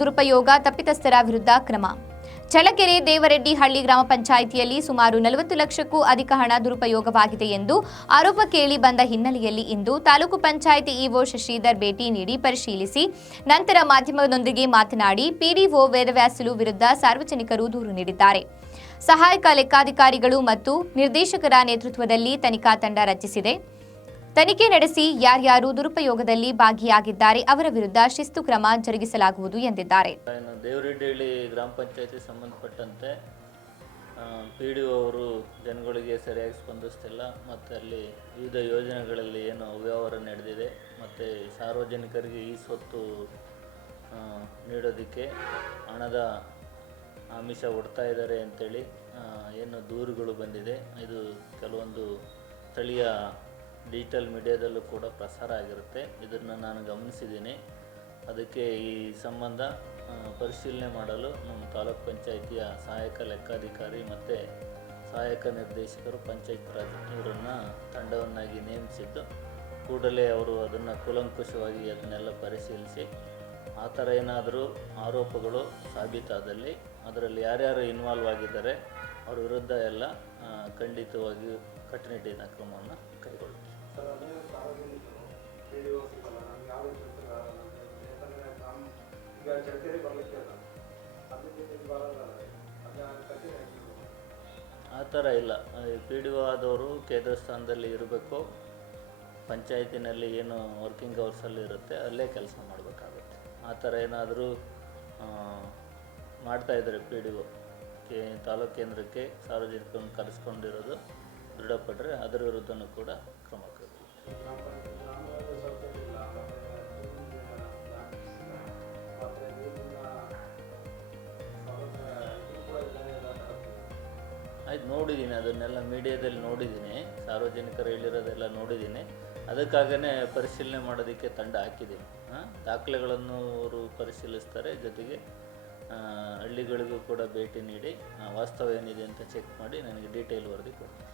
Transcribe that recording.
ದುರುಪಯೋಗ, ತಪ್ಪಿತಸ್ಥರ ವಿರುದ್ಧ ಕ್ರಮ. ಚಳ್ಳಕೆರೆ ದೇವರೆಡ್ಡಿ ಹಳ್ಳಿ ಗ್ರಾಮ ಪಂಚಾಯಿತಿಯಲ್ಲಿ ಸುಮಾರು ನಲವತ್ತು ಲಕ್ಷಕ್ಕೂ ಅಧಿಕ ಹಣ ದುರುಪಯೋಗವಾಗಿದೆ ಎಂದು ಆರೋಪ ಕೇಳಿ ಬಂದ ಹಿನ್ನೆಲೆಯಲ್ಲಿ ಇಂದು ತಾಲೂಕು ಪಂಚಾಯಿತಿ ಇಒ ಶಶಿಧರ್ ಭೇಟಿ ನೀಡಿ ಪರಿಶೀಲಿಸಿ ನಂತರ ಮಾಧ್ಯಮದೊಂದಿಗೆ ಮಾತನಾಡಿ ಪಿಡಿಒ ವೇದವ್ಯಾಸಲು ವಿರುದ್ಧ ಸಾರ್ವಜನಿಕರು ದೂರು ನೀಡಿದ್ದಾರೆ. ಸಹಾಯಕ ಲೆಕ್ಕಾಧಿಕಾರಿಗಳು ಮತ್ತು ನಿರ್ದೇಶಕರ ನೇತೃತ್ವದಲ್ಲಿ ತನಿಖಾ ತಂಡ ರಚಿಸಿದೆ. ತನಿಖೆ ನಡೆಸಿ ಯಾರ್ಯಾರು ದುರುಪಯೋಗದಲ್ಲಿ ಭಾಗಿಯಾಗಿದ್ದಾರೆ ಅವರ ವಿರುದ್ಧ ಶಿಸ್ತು ಕ್ರಮ ಜರುಗಿಸಲಾಗುವುದು ಎಂದಿದ್ದಾರೆ. ದೇವರೆಡ್ಡಿಹಳ್ಳಿ ಗ್ರಾಮ ಪಂಚಾಯತಿ ಸಂಬಂಧಪಟ್ಟಂತೆ ಪಿ ಡಿ ಅವರು ಜನಗಳಿಗೆ ಸರಿಯಾಗಿ ಸ್ಪಂದಿಸ್ತಿಲ್ಲ ಮತ್ತು ಅಲ್ಲಿ ವಿವಿಧ ಯೋಜನೆಗಳಲ್ಲಿ ಏನು ಅವ್ಯವಹಾರ ನಡೆದಿದೆ ಮತ್ತು ಸಾರ್ವಜನಿಕರಿಗೆ ಈ ಸ್ವತ್ತು ನೀಡೋದಕ್ಕೆ ಹಣದ ಆಮಿಷ ಹೊಡ್ತಾ ಇದ್ದಾರೆ ಅಂತೇಳಿ ಆ, ಏನು ದೂರುಗಳು ಬಂದಿದೆ. ಇದು ಕೆಲವೊಂದು ಸ್ಥಳೀಯ ಡಿಜಿಟಲ್ ಮೀಡಿಯಾದಲ್ಲೂ ಕೂಡ ಪ್ರಸಾರ ಆಗಿರುತ್ತೆ. ಇದನ್ನು ನಾನು ಗಮನಿಸಿದ್ದೀನಿ. ಅದಕ್ಕೆ ಈ ಸಂಬಂಧ ಪರಿಶೀಲನೆ ಮಾಡಲು ನಮ್ಮ ತಾಲೂಕ್ ಪಂಚಾಯಿತಿಯ ಸಹಾಯಕ ಲೆಕ್ಕಾಧಿಕಾರಿ ಮತ್ತು ಸಹಾಯಕ ನಿರ್ದೇಶಕರು, ಪಂಚಾಯತ್ ರಾಜ್ ಇವರನ್ನು ತಂಡವನ್ನಾಗಿ ನೇಮಿಸಿದ್ದು, ಕೂಡಲೇ ಅವರು ಅದನ್ನು ಕೂಲಂಕುಷವಾಗಿ ಅದನ್ನೆಲ್ಲ ಪರಿಶೀಲಿಸಿ ಆ ಥರ ಏನಾದರೂ ಆರೋಪಗಳು ಸಾಬೀತಾದಲ್ಲಿ ಅದರಲ್ಲಿ ಯಾರ್ಯಾರು ಇನ್ವಾಲ್ವ್ ಆಗಿದ್ದಾರೆ ಅವ್ರ ವಿರುದ್ಧ ಎಲ್ಲ ಖಂಡಿತವಾಗಿ ಖಂಡಿತವಾಗಿಯೂ ಕಟ್ಟುನಿಟ್ಟಿನ ಕ್ರಮವನ್ನು ಕೈಗೊಳ್ಳುತ್ತೆ. ಆ ಥರ ಇಲ್ಲ. ಪಿ ಡಿ ಒ ಆದವರು ಕೇಂದ್ರ ಸ್ಥಾನದಲ್ಲಿ ಇರಬೇಕು. ಪಂಚಾಯತಿನಲ್ಲಿ ಏನು ವರ್ಕಿಂಗ್ ಅವರ್ಸಲ್ಲಿ ಇರುತ್ತೆ ಅಲ್ಲೇ ಕೆಲಸ ಮಾಡಬೇಕಾಗುತ್ತೆ. ಆ ಥರ ಏನಾದರೂ ಮಾಡ್ತಾಯಿದ್ದಾರೆ ಪಿ ಡಿ ಒ. ಕೆ, ತಾಲೂಕು ಕೇಂದ್ರಕ್ಕೆ ಸಾರ್ವಜನಿಕರನ್ನು ಕರೆಸ್ಕೊಂಡಿರೋದು ದೃಢಪಟ್ಟರೆ ಅದರ ವಿರುದ್ಧನೂ ಕೂಡ ಕ್ರಮ. ಆಯ್ತು, ನೋಡಿದ್ದೀನಿ ಅದನ್ನೆಲ್ಲ ಮೀಡಿಯಾದಲ್ಲಿ ನೋಡಿದ್ದೀನಿ. ಸಾರ್ವಜನಿಕರು ಹೇಳಿರೋದೆಲ್ಲ ನೋಡಿದ್ದೀನಿ. ಅದಕ್ಕಾಗೇ ಪರಿಶೀಲನೆ ಮಾಡೋದಕ್ಕೆ ತಂಡ ಹಾಕಿದೆ. ದಾಖಲೆಗಳನ್ನು ಅವರು ಪರಿಶೀಲಿಸ್ತಾರೆ. ಜೊತೆಗೆ ಹಳ್ಳಿಗಳಿಗೂ ಕೂಡ ಭೇಟಿ ನೀಡಿ ವಾಸ್ತವ ಏನಿದೆ ಅಂತ ಚೆಕ್ ಮಾಡಿ, ನನಗೆ ಡೀಟೇಲ್ ವರದಿ ಕೊಡ್ತಾರೆ.